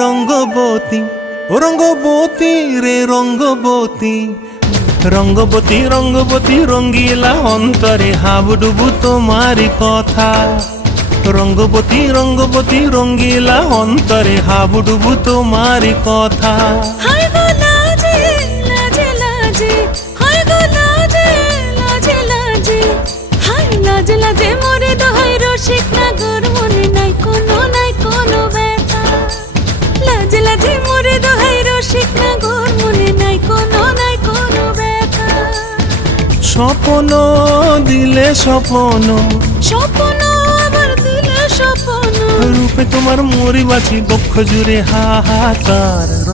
রঙ্গবতী, ও রঙ্গবতী রে রঙ্গবতী, রঙ্গবতী রঙ্গবতী রঙ্গিলা অন্তরে হাবুডুবু তোমারি কথা। রঙ্গবতী রঙ্গবতী রঙ্গিলা অন্তরে হাবুডুবু তোমারি কথা। হায় গো লাজে লাজে লাজে, হায় গো লাজে লাজে লাজে, হায় লাজে লাজে মোরে দোহাই রসিক নাগর মনে নাই কোনো ব্যথা। লাজে লাজে মোরে দোহাই রসিক নাগর মনে নাই কোনো ব্যথা। স্বপ্ন দিলে স্বপ্ন, স্বপ্ন আবার দিলে স্বপ্ন, রূপে তোমার মরি বাঁচি বক্ষ জুড়ে হাহাকার।